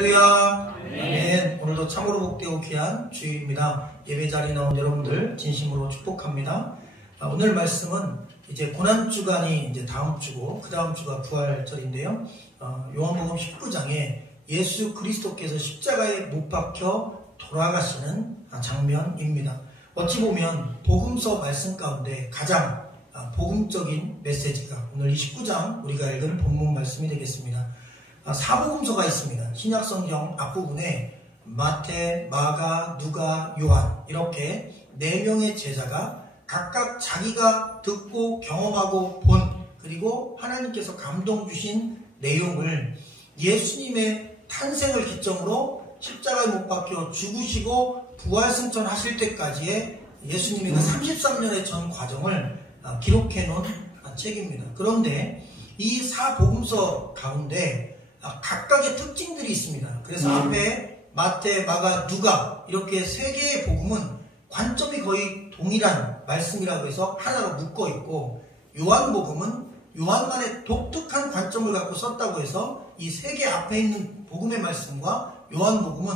할렐루야. 아멘. 오늘도 참으로 복되고 귀한 주일입니다. 예배 자리에 나온 여러분들 진심으로 축복합니다. 오늘 말씀은 이제 고난주간이 이제 다음 주고 그 다음 주가 부활절인데요. 요한복음 19장에 예수 그리스도께서 십자가에 못 박혀 돌아가시는 장면입니다. 어찌 보면 복음서 말씀 가운데 가장 복음적인 메시지가 오늘 이 19장 우리가 읽은 본문 말씀이 되겠습니다. 사복음서가 있습니다. 신약성경 앞부분에 마태, 마가, 누가, 요한 이렇게 4명의 제자가 각각 자기가 듣고 경험하고 본 그리고 하나님께서 감동 주신 내용을 예수님의 탄생을 기점으로 십자가에 못 박혀 죽으시고 부활승천하실 때까지의 예수님의 그 33년의 전 과정을 기록해 놓은 책입니다. 그런데 이 사복음서 가운데 각각의 특징들이 있습니다. 그래서 앞에 마태, 마가, 누가 이렇게 3개의 복음은 관점이 거의 동일한 말씀이라고 해서 하나로 묶어 있고, 요한복음은 요한만의 독특한 관점을 갖고 썼다고 해서 이 3개 앞에 있는 복음의 말씀과 요한복음은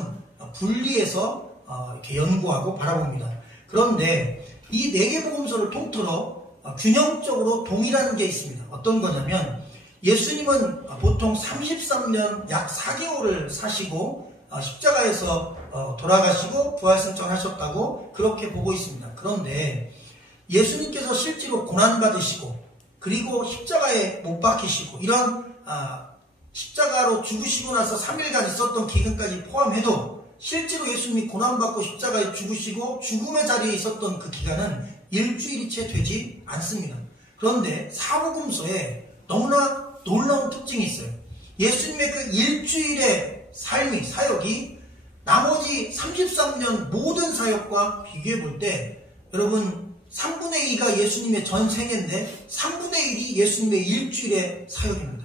분리해서 이렇게 연구하고 바라봅니다. 그런데 이 4개 복음서를 통틀어 균형적으로 동일한 게 있습니다. 어떤 거냐면 예수님은 보통 33년 약 4개월을 사시고 십자가에서 돌아가시고 부활승천하셨다고 그렇게 보고 있습니다. 그런데 예수님께서 실제로 고난받으시고 그리고 십자가에 못 박히시고 이런 십자가로 죽으시고 나서 3일간 있었던 기간까지 포함해도 실제로 예수님이 고난받고 십자가에 죽으시고 죽음의 자리에 있었던 그 기간은 일주일이 채 되지 않습니다. 그런데 사복음서에 너무나 놀라운 특징이 있어요. 예수님의 그 일주일의 삶이, 사역이 나머지 33년 모든 사역과 비교해 볼 때 여러분 3분의 2가 예수님의 전 생애인데 3분의 1이 예수님의 일주일의 사역입니다.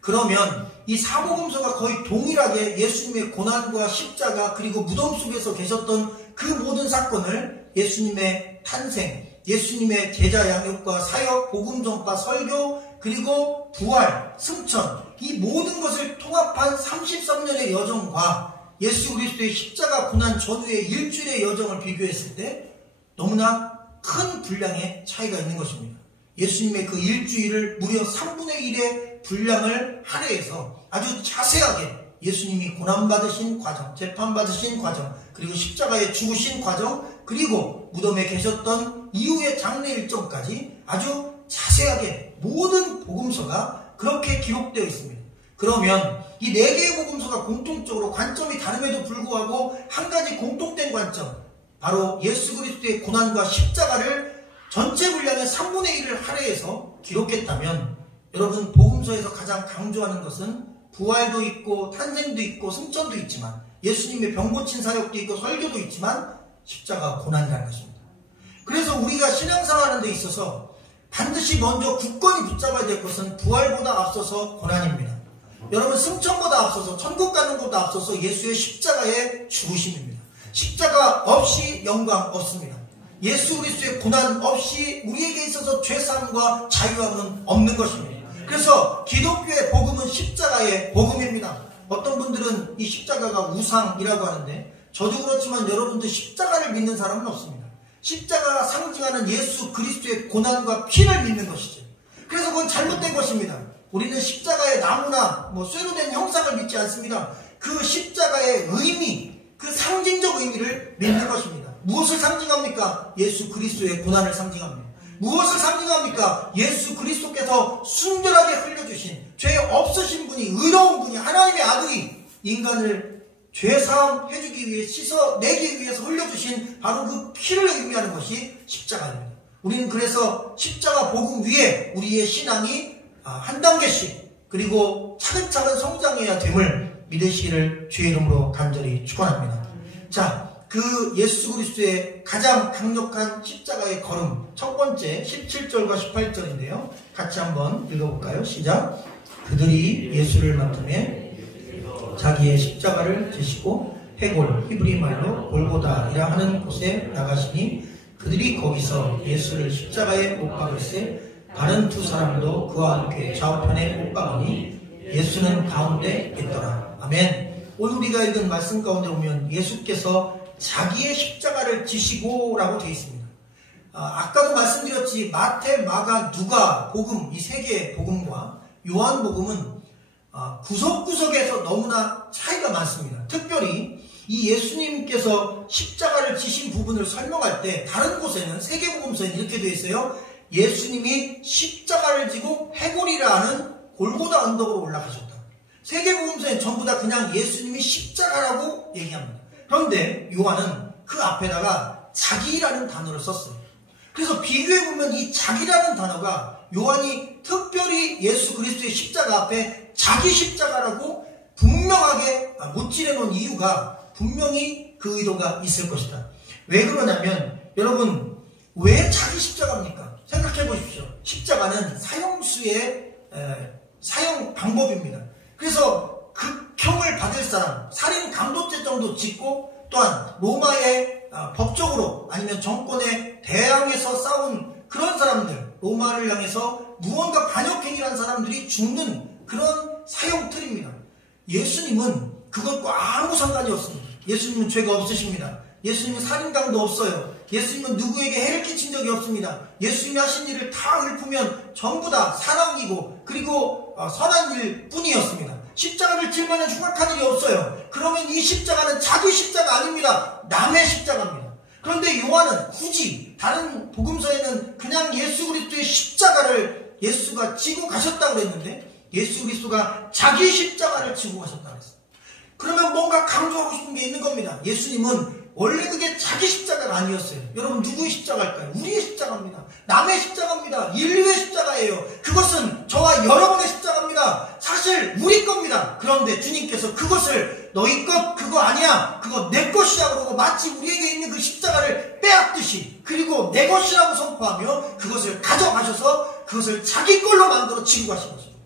그러면 이 사복음서가 거의 동일하게 예수님의 고난과 십자가 그리고 무덤 속에서 계셨던 그 모든 사건을 예수님의 탄생, 예수님의 제자 양육과 사역, 복음 전파, 설교 그리고 부활, 승천 이 모든 것을 통합한 33년의 여정과 예수 그리스도의 십자가 고난 전후의 일주일의 여정을 비교했을 때 너무나 큰 분량의 차이가 있는 것입니다. 예수님의 그 일주일을 무려 3분의 1의 분량을 할애해서 아주 자세하게 예수님이 고난받으신 과정, 재판받으신 과정, 그리고 십자가에 죽으신 과정, 그리고 무덤에 계셨던 이후의 장례 일정까지 아주 자세하게 모든 복음서가 그렇게 기록되어 있습니다. 그러면 이 4개의 복음서가 공통적으로 관점이 다름에도 불구하고 한 가지 공통된 관점, 바로 예수 그리스도의 고난과 십자가를 전체 분량의 3분의 1을 할애해서 기록했다면 여러분 복음서에서 가장 강조하는 것은 부활도 있고 탄생도 있고 승천도 있지만 예수님의 병 고친 사역도 있고 설교도 있지만 십자가 고난이라는 것입니다. 그래서 우리가 신앙생활하는 데 있어서 반드시 먼저 굳건히 붙잡아야 될 것은 부활보다 앞서서 고난입니다. 여러분 승천보다 앞서서 천국 가는 것보다 앞서서 예수의 십자가의 죽으심입니다. 십자가 없이 영광 없습니다. 예수 그리스도의 고난 없이 우리에게 있어서 죄사함과 자유함은 없는 것입니다. 그래서 기독교의 복음은 십자가의 복음입니다. 어떤 분들은 이 십자가가 우상이라고 하는데 저도 그렇지만 여러분들 십자가를 믿는 사람은 없습니다. 십자가가 상징하는 예수 그리스도의 고난과 피를 믿는 것이죠. 그래서 그건 잘못된 것입니다. 우리는 십자가의 나무나 쇠로 된 형상을 믿지 않습니다. 그 십자가의 의미, 그 상징적 의미를 믿는 것입니다. 무엇을 상징합니까? 예수 그리스도의 고난을 상징합니다. 무엇을 상징합니까? 예수 그리스도께서 순결하게 흘려주신 죄 없으신 분이, 의로운 분이, 하나님의 아들이 인간을 죄사함 해주기 위해 씻어내기 위해서 흘려주신 바로 그 피를 의미하는 것이 십자가입니다. 우리는 그래서 십자가 복음 위에 우리의 신앙이 한 단계씩 그리고 차근차근 성장해야 됨을 믿으시기를 주의 이름으로 간절히 축원합니다. 자, 그 예수 그리스도의 가장 강력한 십자가의 걸음 첫 번째 17절과 18절인데요. 같이 한번 읽어볼까요? 시작. 그들이 예수를 맡음에 자기의 십자가를 지시고 해골 히브리 말로 골고다이라 하는 곳에 나가시니 그들이 거기서 예수를 십자가에 못 박을세 다른 2사람도 그와 함께 좌우편에 못 박으니 예수는 가운데 있더라. 아멘. 오늘 우리가 읽은 말씀 가운데 보면 예수께서 자기의 십자가를 지시고 라고 되어 있습니다. 아까도 말씀드렸지 마태, 마가, 누가 복음 이 세 개의 복음과 요한 복음은 구석구석에서 너무나 차이가 많습니다. 특별히 이 예수님께서 십자가를 지신 부분을 설명할 때 다른 곳에는 세계복음서에는 이렇게 되어 있어요. 예수님이 십자가를 지고 해골이라는 골고다 언덕으로 올라가셨다. 세계복음서에는 전부 다 그냥 예수님이 십자가라고 얘기합니다. 그런데 요한은 그 앞에다가 자기라는 단어를 썼어요. 그래서 비교해보면 이 자기라는 단어가 요한이 특별히 예수 그리스도의 십자가 앞에 자기 십자가라고 분명하게 못지르는 이유가 분명히 그 의도가 있을 것이다. 왜 그러냐면 여러분 왜 자기 십자가입니까? 생각해 보십시오. 십자가는 사형수의 사형 방법입니다. 그래서 극형을 받을 사람, 살인 강도죄 정도 짓고 또한 로마의 법적으로 아니면 정권에 대항해서 싸운 그런 사람들, 로마를 향해서 무언가 반역행위를 사람들이 죽는 그런 사형틀입니다. 예수님은 그것과 아무 상관이 없습니다. 예수님은 죄가 없으십니다. 예수님은 살인강도 없어요. 예수님은 누구에게 해를 끼친 적이 없습니다. 예수님이 하신 일을 다 읊으면 전부 다 사랑이고 그리고 선한 일 뿐이었습니다. 십자가를 질 만한 흉악한 일이 없어요. 그러면 이 십자가는 자기 십자가 아닙니다. 남의 십자가입니다. 그런데 요한은 굳이 다른 복음서에는 그냥 예수 그리스도의 십자가를 예수가 지고 가셨다고 그랬는데 예수 그리스도가 자기 십자가를 지고 가셨다고 그랬어요. 그러면 뭔가 강조하고 싶은 게 있는 겁니다. 예수님은 원래 그게 자기 십자가가 아니었어요. 여러분 누구의 십자가일까요? 우리의 십자가입니다. 남의 십자가입니다. 인류의 십자가예요. 그것은 저와 여러분의 십자가입니다. 사실 우리 겁니다. 그런데 주님께서 그것을 너희 것 그거 아니야. 그거 내 것이야 그러고 마치 우리에게 있는 그 십자가를 빼앗듯이 그리고 내 것이라고 선포하며 그것을 가져가셔서 그것을 자기 걸로 만들어 지고 가신 것입니다.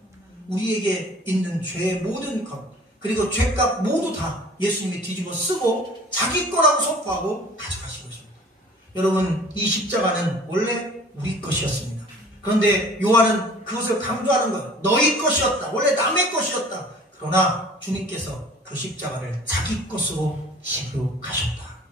우리에게 있는 죄의 모든 것 그리고 죄값 모두 다 예수님이 뒤집어 쓰고 자기 거라고 선포하고 가져가신 것입니다. 여러분 이 십자가는 원래 우리 것이었습니다. 그런데 요한은 그것을 강조하는 거예요. 너희 것이었다. 원래 남의 것이었다. 그러나 주님께서 그 십자가를 자기 것으로 지고 가셨다.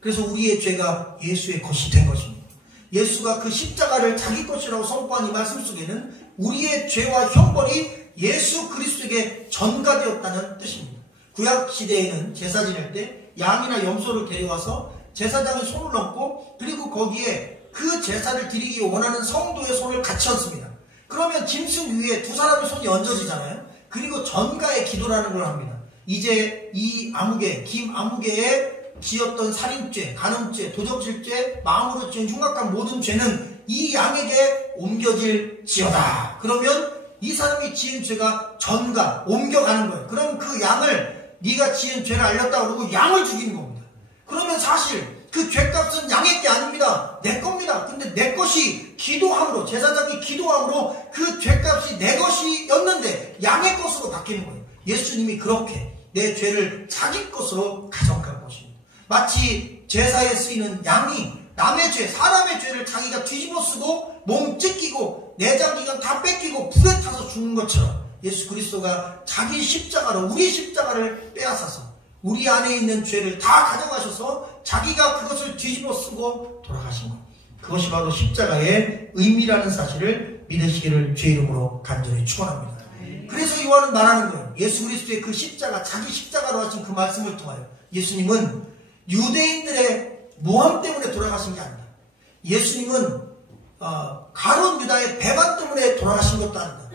그래서 우리의 죄가 예수의 것이 된 것입니다. 예수가 그 십자가를 자기 것이라고 선포한 이 말씀 속에는 우리의 죄와 형벌이 예수 그리스도에게 전가되었다는 뜻입니다. 구약 시대에는 제사 지낼 때 양이나 염소를 데려와서 제사장이 손을 얹고 그리고 거기에 그 제사를 드리기 원하는 성도의 손을 같이 얹습니다. 그러면 짐승 위에 두 사람의 손이 얹어지잖아요. 그리고 전가의 기도라는 걸 합니다. 이제 이 아무개, 김 아무개에 지었던 살인죄, 간음죄, 도적질죄, 마음으로 지은 흉악한 모든 죄는 이 양에게 옮겨질지어다. 그러면 이 사람이 지은 죄가 전가, 옮겨가는 거예요. 그럼 그 양을 네가 지은 죄를 알렸다고 그러고 양을 죽이는 겁니다. 그러면 사실 그 죄값은 양의 게 아닙니다. 내 겁니다. 근데 내 것이 기도함으로 제사장이 기도함으로 그 죄값이 내 것이었는데 양의 것으로 바뀌는 거예요. 예수님이 그렇게 내 죄를 자기 것으로 가져간 것입니다. 마치 제사에 쓰이는 양이 남의 죄, 사람의 죄를 자기가 뒤집어 쓰고 몸 찢기고 내장기관 다 뺏기고 불에 타서 죽는 것처럼 예수 그리스도가 자기 십자가로 우리 십자가를 빼앗아서 우리 안에 있는 죄를 다 가져가셔서 자기가 그것을 뒤집어 쓰고 돌아가신 것. 그것이 바로 십자가의 의미라는 사실을 믿으시기를 주의 이름으로 간절히 축원합니다. 그래서 요한은 말하는 거예요. 예수 그리스도의 그 십자가, 자기 십자가로 하신 그 말씀을 통하여 예수님은 유대인들의 모함 때문에 돌아가신 게 아니다. 예수님은 가룟 유다의 배반 때문에 돌아가신 것도 아니다.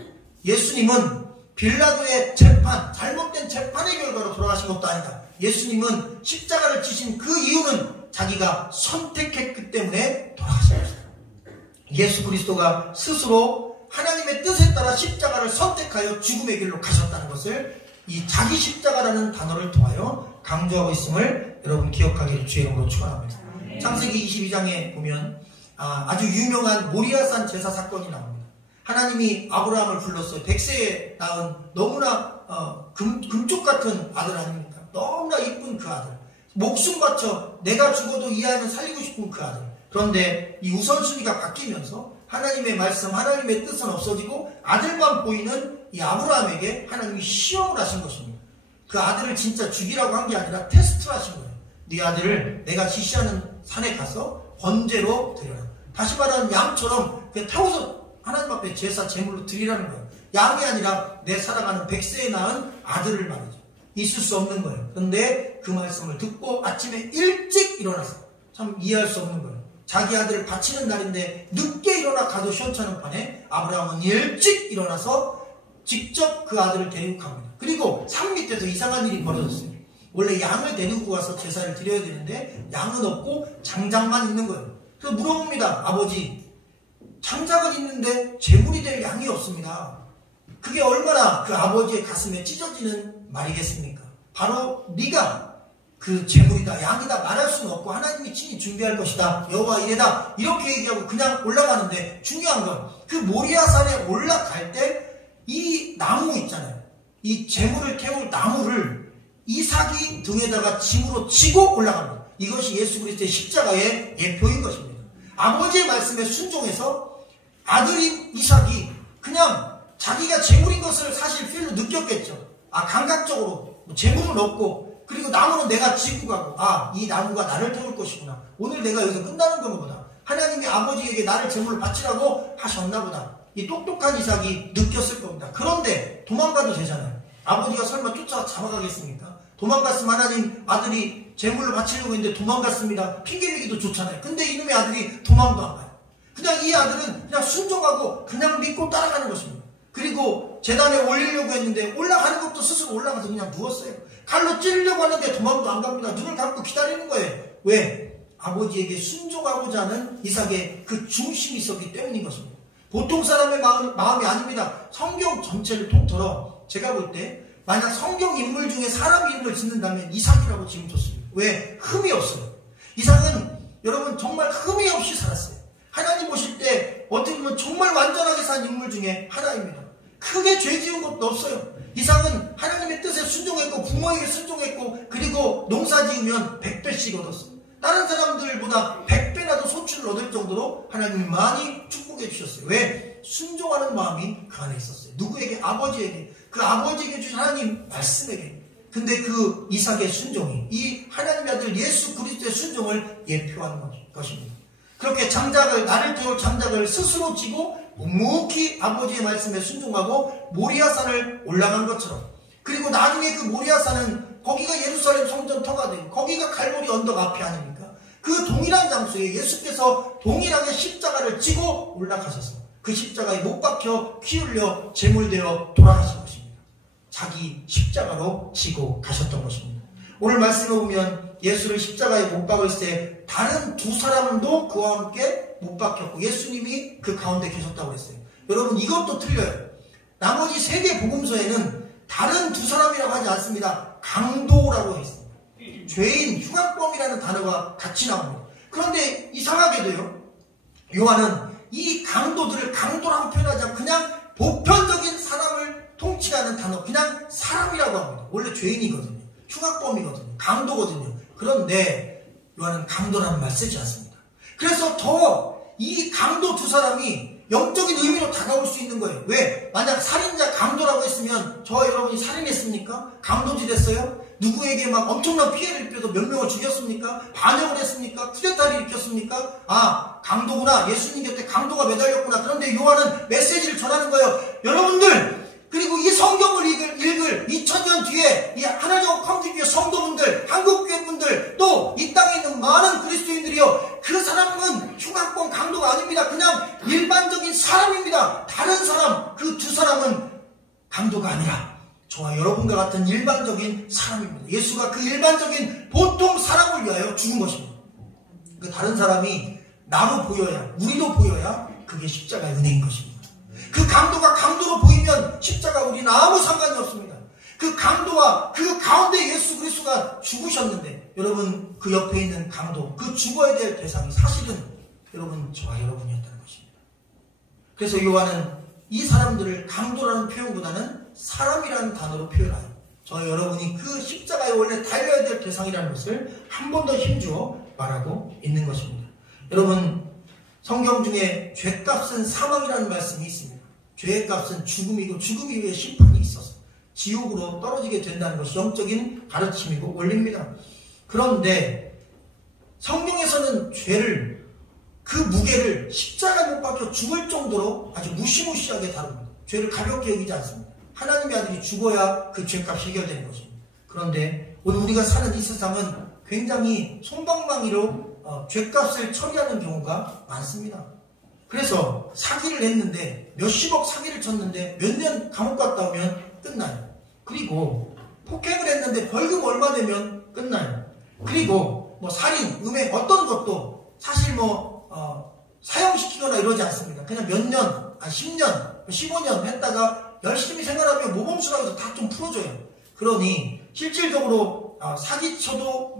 예수님은 빌라도의 재판, 잘못된 재판의 결과로 돌아가신 것도 아니다. 예수님은 십자가를 지신 그 이유는 자기가 선택했기 때문에 돌아가신 것이다. 예수 그리스도가 스스로 하나님의 뜻에 따라 십자가를 선택하여 죽음의 길로 가셨다는 것을 이 자기 십자가라는 단어를 통하여 강조하고 있음을 여러분 기억하기를 주의 이름으로 축원합니다. 창세기 22장에 보면 아주 유명한 모리아산 제사 사건이 나옵니다. 하나님이 아브라함을 불렀어요. 100세에 낳은 너무나 금쪽 같은 아들 아닙니까? 너무나 이쁜 그 아들. 목숨 바쳐 내가 죽어도 이 아이는 살리고 싶은 그 아들. 그런데 이 우선순위가 바뀌면서 하나님의 말씀, 하나님의 뜻은 없어지고 아들만 보이는 이 아브라함에게 하나님이 시험을 하신 것입니다. 그 아들을 진짜 죽이라고 한 게 아니라 테스트를 하신 거예요. 네 아들을 내가 지시하는 산에 가서 번제로 드려라. 다시 말하면 양처럼 그냥 태워서 하나님 앞에 제사 제물로 드리라는 거예요. 양이 아니라 내 살아가는 100세에 낳은 아들을 말이죠. 있을 수 없는 거예요. 그런데 그 말씀을 듣고 아침에 일찍 일어나서, 참 이해할 수 없는 거예요. 자기 아들을 바치는 날인데 늦게 일어나 가도 시원찮은 판에 아브라함은 일찍 일어나서 직접 그 아들을 데리고 갑니다. 그리고 산 밑에서 이상한 일이 벌어졌어요. 원래 양을 데리고 가서 제사를 드려야 되는데 양은 없고 장작만 있는 거예요. 그래서 물어봅니다. 아버지, 장작은 있는데 제물이 될 양이 없습니다. 그게 얼마나 그 아버지의 가슴에 찢어지는 말이겠습니까? 바로 네가 그 제물이다, 양이다 말할 수는 없고 하나님이 친히 준비할 것이다, 여호와 이래다, 이렇게 얘기하고 그냥 올라가는데, 중요한 건 그 모리아산에 올라갈 때 이 나무 있잖아요. 이 제물을 태울 나무를 이삭이 등에다가 짐으로 지고 올라갑니다. 이것이 예수 그리스도의 십자가의 예표인 것입니다. 아버지의 말씀에 순종해서 아들인 이삭이 그냥 자기가 제물인 것을 사실 필로 느꼈겠죠. 감각적으로 제물을 얻고, 그리고 나무는 내가 지고 가고, 이 나무가 나를 태울 것이구나. 오늘 내가 여기서 끝나는 건가 보다. 하나님이 아버지에게 나를 제물을 바치라고 하셨나 보다. 이 똑똑한 이삭이 느꼈을 겁니다. 그런데 도망가도 되잖아요. 아버지가 설마 쫓아 잡아가겠습니까? 도망갔으면 하나님 아들이 제물을 바치려고 했는데 도망갔습니다. 핑계대기도 좋잖아요. 근데 이놈의 아들이 도망도 안 가요. 그냥 이 아들은 그냥 순종하고 그냥 믿고 따라가는 것입니다. 그리고 제단에 올리려고 했는데 올라가는 것도 스스로 올라가서 그냥 누웠어요. 칼로 찌르려고 하는데 도망도 안 갑니다. 눈을 감고 기다리는 거예요. 왜? 아버지에게 순종하고자 하는 이삭의 그 중심이 있었기 때문인 것입니다. 보통 사람의 마음이 아닙니다. 성경 전체를 통틀어 제가 볼 때 만약 성경 인물 중에 사람 이름을 짓는다면 이삭이라고 지금 줬습니다. 왜? 흠이 없어요. 이삭은 여러분 정말 흠이 없이 살았어요. 하나님 보실 때 어떻게 보면 정말 완전하게 산 인물 중에 하나입니다. 크게 죄 지은 것도 없어요. 이삭은 하나님의 뜻에 순종했고 부모에게 순종했고, 그리고 농사 지으면 100배씩 얻었어요. 다른 사람들보다 100배나도 소출을 얻을 정도로 하나님이 많이 축복해 주셨어요. 왜? 순종하는 마음이 그 안에 있었어요. 누구에게? 아버지에게. 그 아버지에게 주신 하나님 말씀에게. 근데 그 이삭의 순종이 이 하나님의 아들 예수 그리스도의 순종을 예표하는 것입니다. 그렇게 나를 태울 장작을 스스로 지고 묵묵히 아버지의 말씀에 순종하고 모리아산을 올라간 것처럼, 그리고 나중에 그 모리아산은 거기가 예루살렘 성전 터가 되고 거기가 갈보리 언덕 앞이 아닙니까? 그 동일한 장소에 예수께서 동일하게 십자가를 지고 올라가셔서 그 십자가에 못 박혀 피 흘려 제물되어 돌아가신 것입니다. 자기 십자가로 지고 가셨던 것입니다. 오늘 말씀에 보면 예수를 십자가에 못 박을 때 다른 두 사람도 그와 함께 못 박혔고 예수님이 그 가운데 계셨다고 했어요. 여러분, 이것도 틀려요. 나머지 세 개 복음서에는 다른 두 사람이라고 하지 않습니다. 강도라고 했습니다. 죄인, 흉악범이라는 단어가 같이 나옵니다. 그런데 이상하게도요, 요한은 이 강도들을 강도라고 표현하지 않고 그냥 보편적인 사람을 통치하는 단어, 그냥 사람이라고 합니다. 원래 죄인이거든요. 흉악범이거든요. 강도거든요. 그런데 요한은 강도라는 말 쓰지 않습니다. 그래서 더 이 강도 두 사람이 영적인 의미로 다가올 수 있는 거예요. 왜? 만약 살인자 강도라고 했으면 저와 여러분이 살인했습니까? 강도질 했어요? 누구에게 막 엄청난 피해를 입혀서 몇 명을 죽였습니까? 반역을 했습니까? 쿠데타를 일으켰습니까? 강도구나. 예수님 곁에 강도가 매달렸구나. 그런데 요한은 메시지를 전하는 거예요. 여러분들, 그리고 이 성경을 읽을 2000년 뒤에 이 하나님과 컴퓨터 성도분들, 한국교회분들, 또 이 땅에 있는 많은 그리스도인들이요, 그 사람은 흉악범 강도가 아닙니다. 그냥 일반적인 사람입니다. 다른 사람, 그 두 사람은 강도가 아니라 저와 여러분과 같은 일반적인 사람입니다. 예수가 그 일반적인 보통 사람을 위하여 죽은 것입니다. 그 다른 사람이 나로 보여야, 우리로 보여야 그게 십자가의 은혜인 것입니다. 그 강도가 강도로 보이면 십자가 우리는 아무 상관이 없습니다. 그 강도와 그 가운데 예수 그리스도가 죽으셨는데, 여러분, 그 옆에 있는 강도, 그 죽어야 될 대상이 사실은 여러분, 저와 여러분이었다는 것입니다. 그래서 요한은 이 사람들을 강도라는 표현보다는 사람이라는 단어로 표현하여 저와 여러분이 그 십자가에 원래 달려야 될 대상이라는 것을 한 번 더 힘주어 말하고 있는 것입니다. 여러분, 성경 중에 죄값은 사망이라는 말씀이 있습니다. 죄의 값은 죽음이고 죽음 이후에 심판이 있어서 지옥으로 떨어지게 된다는 것이 영적인 가르침이고 원리입니다. 그런데 성경에서는 죄를, 그 무게를 십자가에 못 박혀 죽을 정도로 아주 무시무시하게 다룹니다. 죄를 가볍게 여기지 않습니다. 하나님의 아들이 죽어야 그 죄값이 해결되는 것입니다. 그런데 오늘 우리가 사는 이 세상은 굉장히 솜방망이로 죄값을 처리하는 경우가 많습니다. 그래서 사기를 했는데 몇십억 사기를 쳤는데 몇 년 감옥 갔다 오면 끝나요. 그리고 폭행을 했는데 벌금 얼마 되면 끝나요. 그리고 뭐 살인, 음행 어떤 것도 사실 사형시키거나 이러지 않습니다. 그냥 몇 년, 10년, 15년 했다가 열심히 생활하면 모범수라고 해서 다 좀 풀어줘요. 그러니 실질적으로 사기쳐도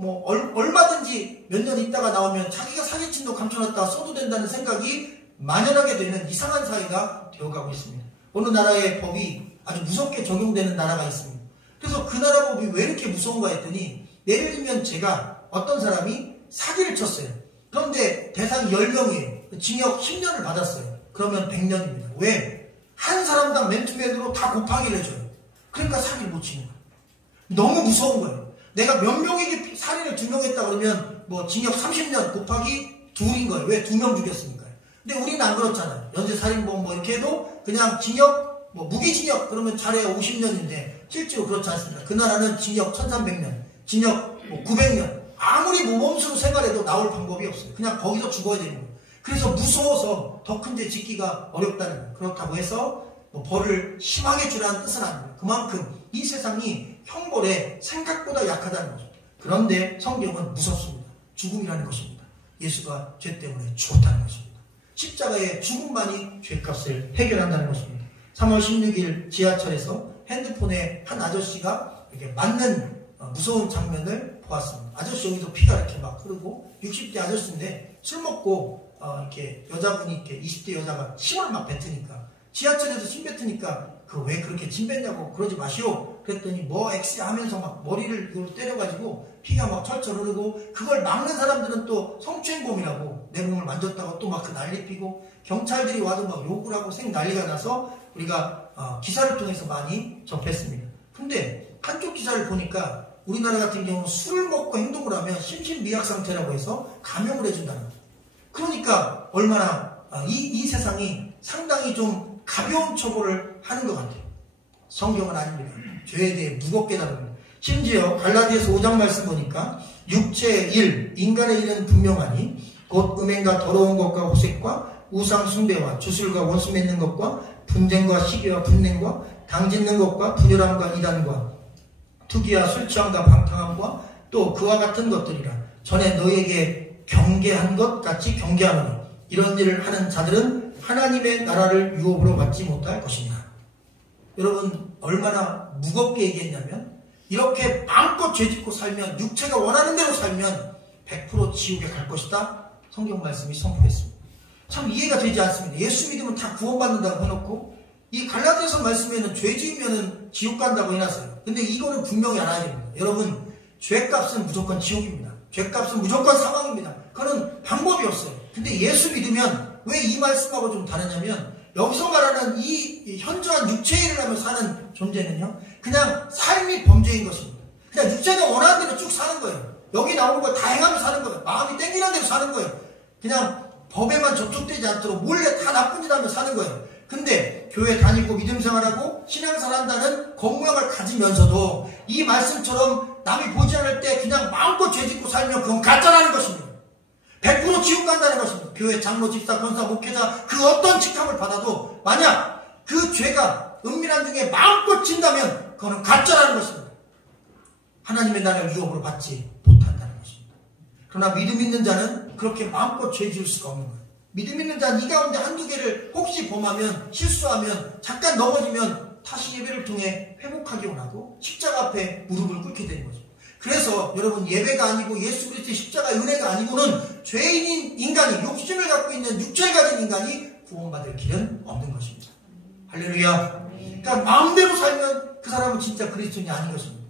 얼마든지 몇 년 있다가 나오면 자기가 사기친 도 감춰놨다가 써도 된다는 생각이 만연하게 되는 이상한 사회가 되어가고 있습니다. 어느 나라의 법이 아주 무섭게 적용되는 나라가 있습니다. 그래서 그 나라 법이 왜 이렇게 무서운가 했더니, 예를 들면 제가 어떤 사람이 사기를 쳤어요. 그런데 대상이 10명이에요. 징역 10년을 받았어요. 그러면 100년입니다. 왜? 한 사람당 맨투맨으로 다 곱하기를 해줘요. 그러니까 사기를 못 치는 거예요. 너무 무서운 거예요. 내가 몇 명에게 살인을 2명 했다 그러면 징역 30년 곱하기 2인 거예요. 왜? 2명 죽였으니까요. 근데 우리는 안 그렇잖아요. 연쇄살인범 이렇게 해도 그냥 징역, 무기징역 그러면 잘해야 50년인데 실제로 그렇지 않습니다. 그 나라는 징역 1300년, 징역 900년, 아무리 모범수로 생활해도 나올 방법이 없어요. 그냥 거기서 죽어야 되는 거예요. 그래서 무서워서 더 큰 죄 짓기가 어렵다는 거예요. 그렇다고 해서 벌을 심하게 주라는 뜻은 아닙니다. 그만큼 이 세상이 형벌에 생각보다 약하다는 거죠. 그런데 성경은 무섭습니다. 죽음이라는 것입니다. 예수가 죄 때문에 죽었다는 것입니다. 십자가의 죽음만이 죄값을 해결한다는 것입니다. 3월 16일 지하철에서 핸드폰에 한 아저씨가 이렇게 맞는 무서운 장면을 보았습니다. 아저씨 여기서 피가 이렇게 막 흐르고 60대 아저씨인데 술 먹고 이렇게 여자분이 이렇게 20대 여자가 침을 막 뱉으니까, 지하철에서 침 뱉으니까 왜 그렇게 침 뱉냐고 그러지 마시오. 그랬더니 엑스 하면서 막 머리를 이걸 때려가지고 피가 막 철철 흐르고, 그걸 막는 사람들은 또 성추행범이라고 내 몸을 만졌다고 또 막 그 난리 피고, 경찰들이 와서 막 욕을 하고 생 난리가 나서 우리가 기사를 통해서 많이 접했습니다. 근데 한쪽 기사를 보니까 우리나라 같은 경우는 술을 먹고 행동을 하면 심신미약 상태라고 해서 감형을 해준다는 거죠. 그러니까 얼마나 이 세상이 상당히 좀 가벼운 처벌을 하는 것 같아요. 성경은 아닙니다. 죄에 대해 무겁게 다룹니다. 심지어 갈라디아서 5장 말씀 보니까 육체의 일, 인간의 일은 분명하니 곧 음행과 더러운 것과 호색과 우상 숭배와 주술과 원수 맺는 것과 분쟁과 시기와 분냉과 당짓는 것과 분열함과 이단과 투기와 술 취함과 방탕함과 또 그와 같은 것들이라. 전에 너에게 경계한 것 같이 경계하노니 이런 일을 하는 자들은 하나님의 나라를 유업으로 받지 못할 것이냐. 여러분, 얼마나 무겁게 얘기했냐면, 이렇게 마음껏 죄짓고 살면, 육체가 원하는 대로 살면 100% 지옥에 갈 것이다. 성경 말씀이 선포했습니다. 참 이해가 되지 않습니다. 예수 믿으면 다 구원받는다고 해놓고, 이 갈라디아서 말씀에는 죄 지으면 지옥 간다고 해놨어요. 근데 이거는 분명히 알아야 됩니다. 여러분, 죄값은 무조건 지옥입니다. 죄값은 무조건 사망입니다. 그거는 방법이 없어요. 근데 예수 믿으면 왜 이 말씀하고 좀 다르냐면, 여기서 말하는 이 현저한 육체일을 하며 사는 존재는요, 그냥 삶이 범죄인 것입니다. 그냥 육체가 원하는 대로 쭉 사는 거예요. 여기 나오는 거 다 행하며 사는 거예요. 마음이 땡기는 대로 사는 거예요. 그냥 법에만 접촉되지 않도록 몰래 다 나쁜 짓 하며 사는 거예요. 근데 교회 다니고 믿음 생활하고 신앙생활 한다는 겉모양을 가지면서도 이 말씀처럼 남이 보지 않을 때 그냥 마음껏 죄짓고 살면 그건 가짜라는 것입니다. 100% 지옥 간다는 것입니다. 교회 장로, 집사, 권사, 목회자 그 어떤 직함을 받아도 만약 그 죄가 은밀한 중에 마음껏 진다면 그거는 가짜라는 것입니다. 하나님의 나라를 유업으로 받지 못한다는 것입니다. 그러나 믿음 있는 자는 그렇게 마음껏 죄 지을 수가 없는 거예요. 믿음 있는 자는 이 가운데 한두 개를 혹시 범하면, 실수하면, 잠깐 넘어지면 다시 예배를 통해 회복하기 원하고 십자가 앞에 무릎을 꿇게 되는 거죠. 그래서 여러분, 예배가 아니고 예수 그리스도의 십자가의 은혜가 아니고는 죄인인 인간이, 욕심을 갖고 있는 육체를 가진 인간이 구원받을 길은 없는 것입니다. 할렐루야. 그러니까 마음대로 살면 그 사람은 진짜 그리스도인이 아닌 것입니다.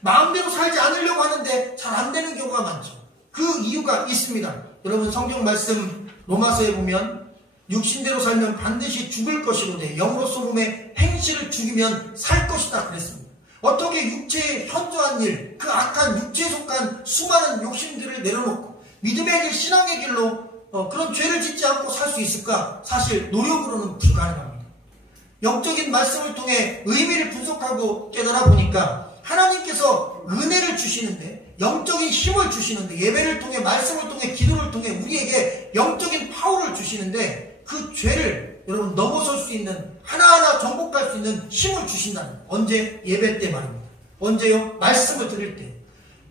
마음대로 살지 않으려고 하는데 잘 안 되는 경우가 많죠. 그 이유가 있습니다. 여러분, 성경 말씀 로마서에 보면 육신대로 살면 반드시 죽을 것이로되 영으로서 몸의 행실을 죽이면 살 것이다 그랬습니다. 어떻게 육체에 현저한 일, 그 악한 육체에 속한 수많은 욕심들을 내려놓고 믿음의 길, 신앙의 길로 그런 죄를 짓지 않고 살 수 있을까? 사실 노력으로는 불가능합니다. 영적인 말씀을 통해 의미를 분석하고 깨달아 보니까 하나님께서 은혜를 주시는데, 영적인 힘을 주시는데, 예배를 통해, 말씀을 통해, 기도를 통해 우리에게 영적인 파워를 주시는데, 그 죄를 여러분 넘어설 수 있는, 하나하나 정복할 수 있는 힘을 주신다는 거예요. 언제? 예배 때 말입니다. 언제요? 말씀을 드릴 때.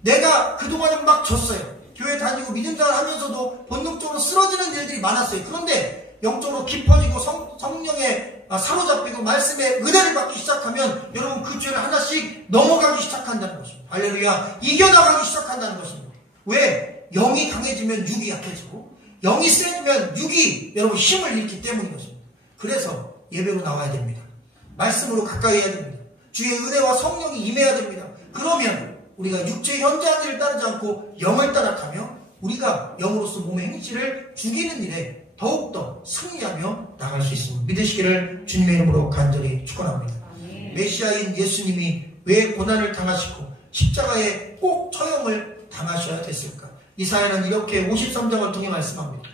내가 그동안은 막 졌어요. 교회 다니고 믿음생활 하면서도 본능적으로 쓰러지는 일들이 많았어요. 그런데 영적으로 깊어지고 성령에 사로잡히고 말씀의 은혜를 받기 시작하면 여러분 그 죄를 하나씩 넘어가기 시작한다는 것입니다. 할렐루야. 이겨나가기 시작한다는 것입니다. 왜? 영이 강해지면 육이 약해지고, 영이 세지면 육이 여러분 힘을 잃기 때문인 것입니다. 그래서 예배로 나와야 됩니다. 말씀으로 가까이 해야 됩니다. 주의 은혜와 성령이 임해야 됩니다. 그러면 우리가 육체의 현저한 일을 따르지 않고 영을 따라가며 우리가 영으로서 몸의 행실을 죽이는 일에 더욱더 승리하며 나갈 수 있습니다. 믿으시기를 주님의 이름으로 간절히 축원합니다. 메시아인 예수님이 왜 고난을 당하시고 십자가에 꼭 처형을 당하셔야 됐을까? 이사야는 이렇게 53장을 통해 말씀합니다.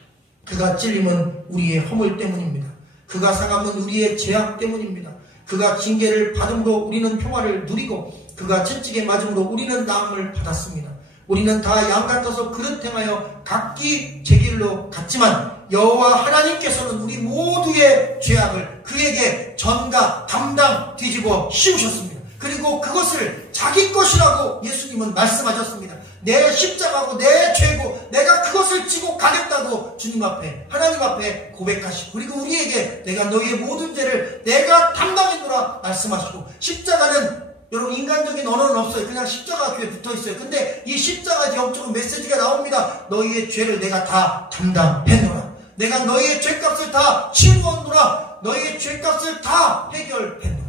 그가 찔림은 우리의 허물 때문입니다. 그가 상함은 우리의 죄악 때문입니다. 그가 징계를 받음으로 우리는 평화를 누리고 그가 채찍에 맞음으로 우리는 나음을 받았습니다. 우리는 다 양 같아서 그릇 행하여 각기 제 길로 갔지만 여호와 하나님께서는 우리 모두의 죄악을 그에게 전가 담당 뒤집어 씌우셨습니다. 그리고 그것을 자기 것이라고 예수님은 말씀하셨습니다. 내 십자가고 내 죄고 내가 그것을 지고 가겠다고 주님 앞에, 하나님 앞에 고백하시고, 그리고 우리에게 내가 너희의 모든 죄를 내가 담당했노라 말씀하시고, 십자가는 여러분 인간적인 언어는 없어요. 그냥 십자가 귀에 붙어있어요. 근데 이 십자가 영적인 메시지가 나옵니다. 너희의 죄를 내가 다 담당했노라. 내가 너희의 죄값을 다 치루었노라. 너희의 죄값을 다 해결했노라.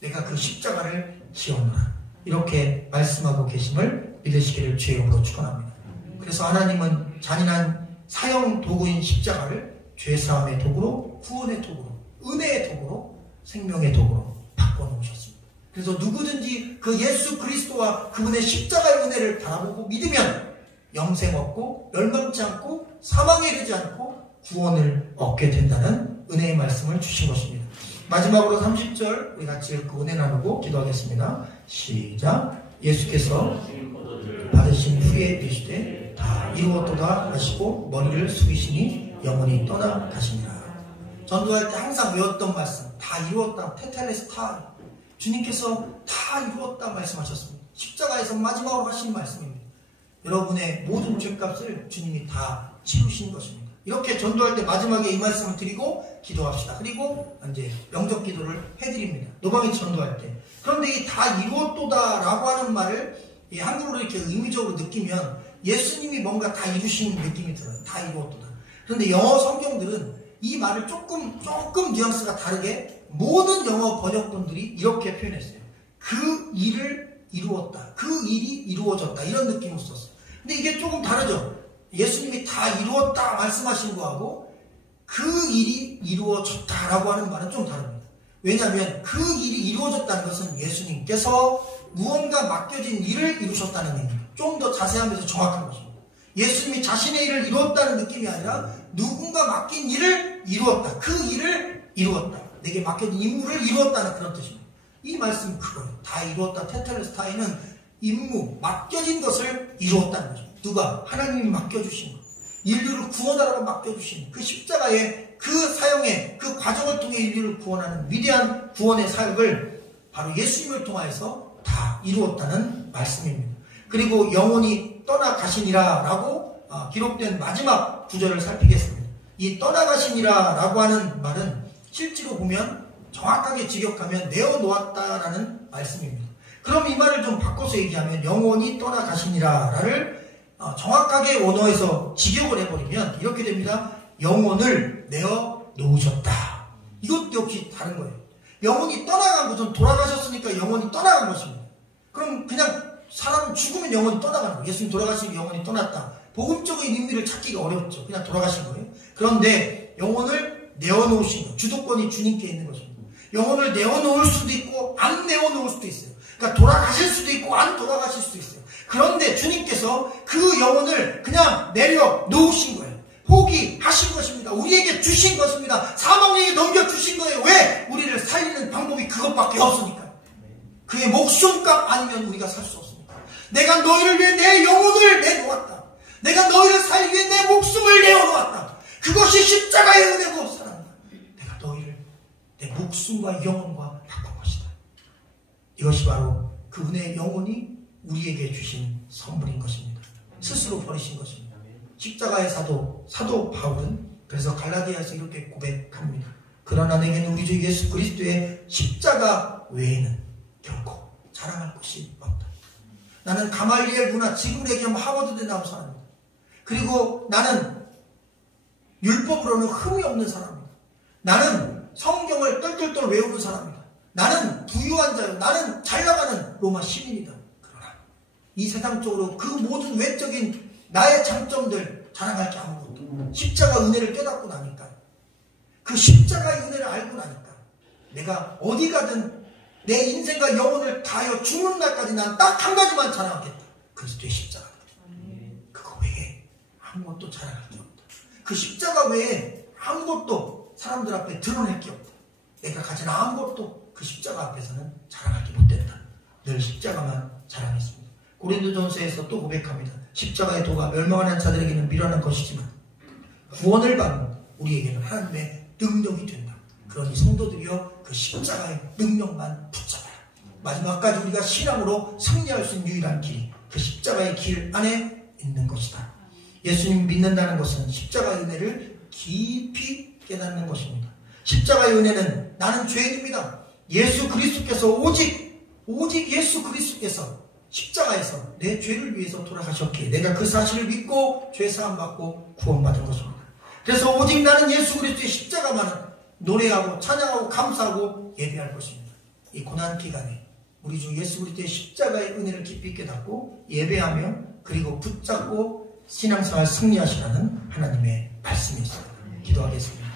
내가 그 십자가를 지었노라. 이렇게 말씀하고 계심을 믿으시기를 주의 이름으로 축원합니다. 그래서 하나님은 잔인한 사형 도구인 십자가를 죄사함의 도구로, 구원의 도구로, 은혜의 도구로, 생명의 도구로 바꿔놓으셨습니다. 그래서 누구든지 그 예수 그리스도와 그분의 십자가의 은혜를 바라보고 믿으면 영생 얻고 멸망치 않고 사망에 이르지 않고 구원을 얻게 된다는 은혜의 말씀을 주신 것입니다. 마지막으로 30절 우리 같이 읽고 은혜 나누고 기도하겠습니다. 시작. 예수께서 받으신 후에 이르시되 다 이루었도다 하시고 머리를 숙이시니 영원히 떠나 가시니라. 전도할 때 항상 외웠던 말씀, 다 이루었다, 테텔레스타. 주님께서 다 이루었다 말씀하셨습니다. 십자가에서 마지막으로 하신 말씀입니다. 여러분의 모든 죄값을 주님이 다 치루신 것입니다. 이렇게 전도할 때 마지막에 이 말씀을 드리고 기도합시다. 그리고 이제 영접 기도를 해드립니다. 노방이 전도할 때. 그런데 이 다 이루었도다 라고 하는 말을 한국어로 이렇게 의미적으로 느끼면 예수님이 뭔가 다 이루신 느낌이 들어요. 다 이루었도다. 그런데 영어 성경들은 이 말을 조금 뉘앙스가 다르게 모든 영어 번역본들이 이렇게 표현했어요. 그 일을 이루었다. 그 일이 이루어졌다. 이런 느낌을 썼어요. 근데 이게 조금 다르죠. 예수님이 다 이루었다 말씀하신 거하고 그 일이 이루어졌다라고 하는 말은 좀 다릅니다. 왜냐하면 그 일이 이루어졌다는 것은 예수님께서 무언가 맡겨진 일을 이루셨다는 얘기입니다. 좀 더 자세하면서 정확한 것입니다. 예수님이 자신의 일을 이루었다는 느낌이 아니라 누군가 맡긴 일을 이루었다. 그 일을 이루었다. 내게 맡겨진 임무를 이루었다는 그런 뜻입니다. 이 말씀은 그거예요. 다 이루었다. 테텔레스타이는 임무, 맡겨진 것을 이루었다는 거죠. 누가? 하나님이 맡겨주신 것. 인류를 구원하라고 맡겨주신 그 십자가의 그 사용의 그 과정을 통해 인류를 구원하는 위대한 구원의 사역을 바로 예수님을 통하여서 다 이루었다는 말씀입니다. 그리고 영원히 떠나가시니라 라고 기록된 마지막 구절을 살피겠습니다. 이 떠나가시니라 라고 하는 말은 실제로 보면 정확하게 직역하면 내어놓았다라는 말씀입니다. 그럼 이 말을 좀 바꿔서 얘기하면 영원히 떠나가시니라를 정확하게 원어에서 직역을 해버리면 이렇게 됩니다. 영혼을 내어놓으셨다. 이것도 역시 다른 거예요. 영혼이 떠나간 것은 돌아가셨으니까 영혼이 떠나간 것입니다. 그럼 그냥 사람은 죽으면 영혼이 떠나가는 거예요. 예수님 돌아가시면 영혼이 떠났다. 복음적인 의미를 찾기가 어렵죠. 그냥 돌아가신 거예요. 그런데 영혼을 내어놓으신 거, 주도권이 주님께 있는 것입니다. 영혼을 내어놓을 수도 있고 안 내어놓을 수도 있어요. 그러니까 돌아가실 수도 있고 안 돌아가실 수도 있어요. 그런데 주님께서 그 영혼을 그냥 내려놓으신 거예요. 포기하신 것입니다. 우리에게 주신 것입니다. 사망에게 넘겨주신 거예요. 왜? 우리를 살리는 방법이 그것밖에 없으니까. 그의 목숨값 아니면 우리가 살 수 없습니다. 내가 너희를 위해 내 영혼을 내놓았다. 내가 너희를 살리기 위해 내 목숨을 내어놓았다. 그것이 십자가의 은혜고 사랑이다. 내가 너희를 내 목숨과 영혼과 바꾼 것이다. 이것이 바로 그 은혜의 영혼이 우리에게 주신 선물인 것입니다. 스스로 버리신 것입니다. 십자가의 사도 바울은 그래서 갈라디아에서 이렇게 고백합니다. 그러나 내게는 우리 주 예수 그리스도의 십자가 외에는 결코 자랑할 것이 없다. 나는 가말리엘 문화 지금의 겸 하버드대 나온 사람입니다. 그리고 나는 율법으로는 흠이 없는 사람입니다. 나는 성경을 똘똘똘 외우는 사람입니다. 나는 부유한 자요. 나는 잘나가는 로마 시민이다. 그러나 이 세상적으로 그 모든 외적인 나의 장점들 자랑할 게 아무것도. 십자가 은혜를 깨닫고 나니까, 그 십자가의 은혜를 알고 나니까 내가 어디 가든 내 인생과 영혼을 다하여 죽는 날까지 난 딱 한 가지만 자랑하겠다. 그리스도의 십자가. 그거 외에 아무것도 자랑할 게 없다. 그 십자가 외에 아무것도 사람들 앞에 드러낼 게 없다. 내가 가진 아무것도 그 십자가 앞에서는 자랑하지 못된다. 늘 십자가만 자랑했습니다. 고린도전서에서 또 고백합니다. 십자가의 도가 멸망하는 자들에게는 미련한 것이지만 구원을 받는 우리에게는 하나님의 능력이 된다. 그러니 성도들이여 그 십자가의 능력만 붙잡아라. 마지막까지 우리가 신앙으로 승리할 수 있는 유일한 길이 그 십자가의 길 안에 있는 것이다. 예수님 믿는다는 것은 십자가의 은혜를 깊이 깨닫는 것입니다. 십자가의 은혜는 나는 죄인입니다. 예수 그리스도께서 오직 예수 그리스도께서 십자가에서 내 죄를 위해서 돌아가셨기에 내가 그 사실을 믿고 죄사함 받고 구원받은 것입니다. 그래서 오직 나는 예수 그리스도의 십자가만은 노래하고 찬양하고 감사하고 예배할 것입니다. 이 고난기간에 우리 주 예수 그리스도의 십자가의 은혜를 깊이 깨닫고 예배하며 그리고 붙잡고 신앙생활 승리하시라는 하나님의 말씀이 있습니다. 기도하겠습니다.